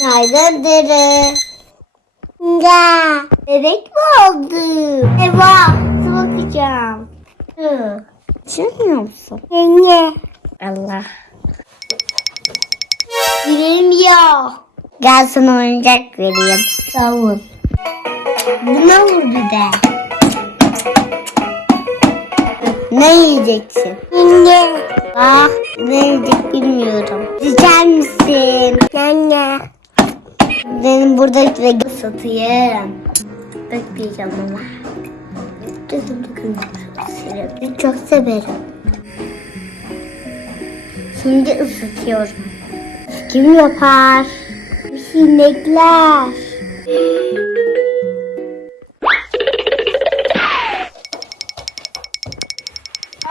Günaydın dere. Ya. Bebek mi oldum? Eva. Su bakacağım. Hı. Açılmıyor musun? Anne. Allah. Yüreğim ya. Gel sana oyuncak vereyim. Sağ ol. Buna vur bir de. Ne yiyeceksin? Anne. Ah ne yiyecek bilmiyorum. Rica misin? Anne. Benim burada ve satayım. Bekleyeceğim ama. Dedim bugün severim. Çok severim. Şimdi ısıtıyorum. Kim yapar? Sinekler.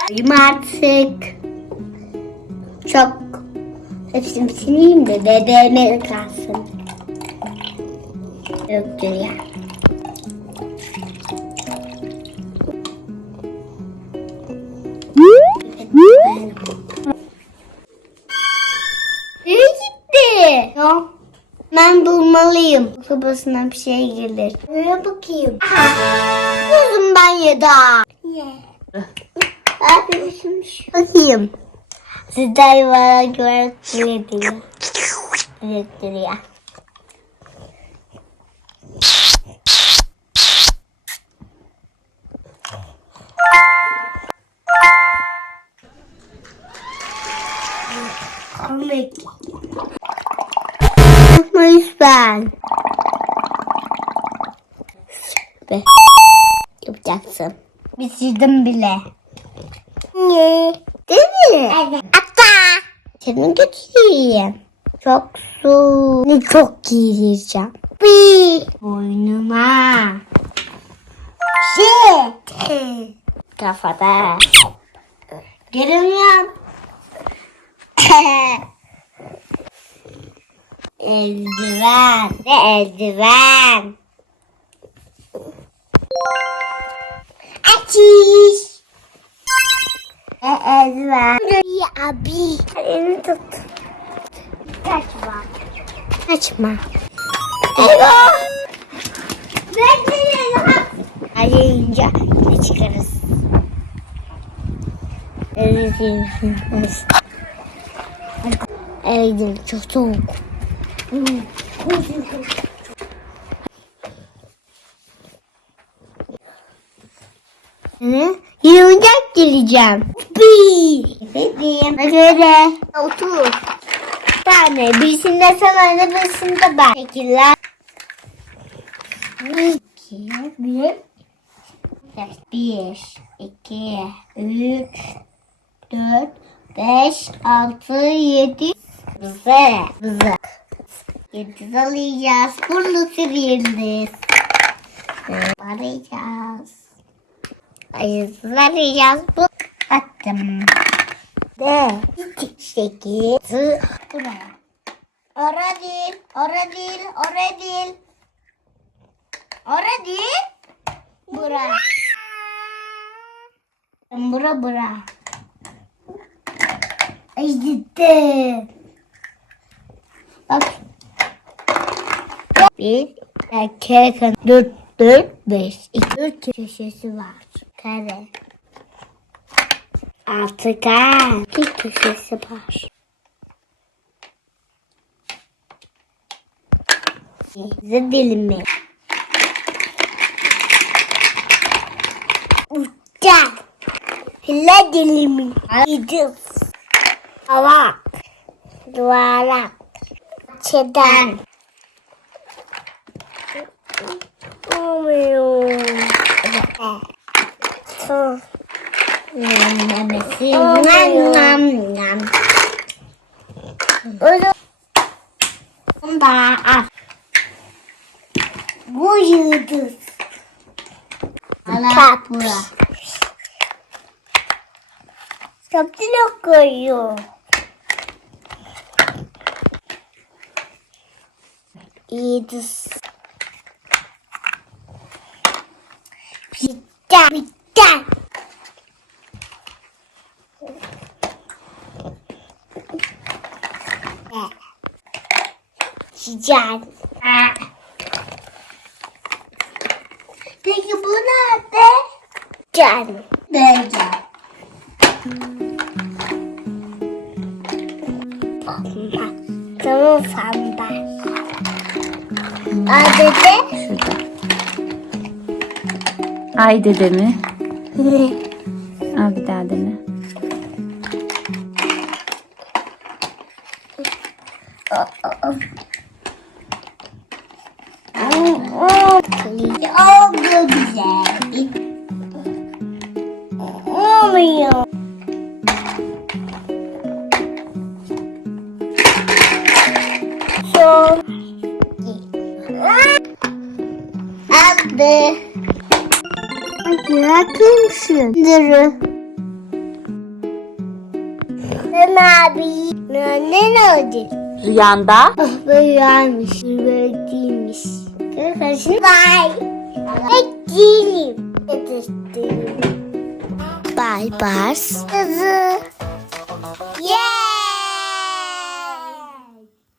Uyum artık. Çok. Hepsini sileyim de dedeme kalsın. Yoktur. Nereye gitti? Ya. Ben bulmalıyım. Sobasına bir şey gelir. Nereye bakayım? Kuzum ben yeda. Ye. Arkadaşım şu. Bakayım. Sizler bana göre diyor. Diyor ya. Lütfen. Be. Yapacaksın. Bitirdim bile. Ne? Değil mi? Evet. Hatta. Seni götüreyim. Çok su. Ne çok giyeceğim. Bir. Boynuma. Şey. Kafada. Görünmüyor. eldiven. Ne eldiven? Açış. E eldiven. Ya abi. Elini tut. Kaçma. Kaçma. Eyvah. Bekleyin. Arayınca ne çıkarız? Evet. Eğdim çok soğuk. Ne? Yine oyuncak geleceğim. Bir. Efendim. Göre. Otur. Tane. Birisinde sen oyna birisinde ben. Teşekkürler. İki, bir. Bir, iki, üç, dört, beş, altı, yedi. Bize. Bize. Yediz alacağız. Burnu sürüyoruz. Arayacağız. Ayızız arayacağız. Bu attım. De. Sekiz. Buraya. Ora değil. Ora değil. Ora değil. Ora değil. Bura. Bura bura. Ay gitti. Bak. Bir, iki, dört, dört, beş. İki, dört köşesi var. Kare. Altıgen. İki köşesi var. Bize dilimi. Uçak. File dilimi. Yıldız. Hava. Duvara. Çeden. Olmuyor. Nam nam nam. Onu da al. Bu yıldız. Kitap. Kitapçılık koyuyor. Yıldız. விட்டார் Sıcak. Peki bu Come on. Come on. Come on. Adı da? Şurada. Ay dede mi? Al bir daha dene. Oldu güzel. Olmuyor. Son. Aldı. Bırakmışsın. Duru. Ben abi. Ne ne oldu? Rüyanda Ah böyleymiş. Böyle değilmiş. Görüşürüz. Bye. Yetiştim. Bye bye. Kızı.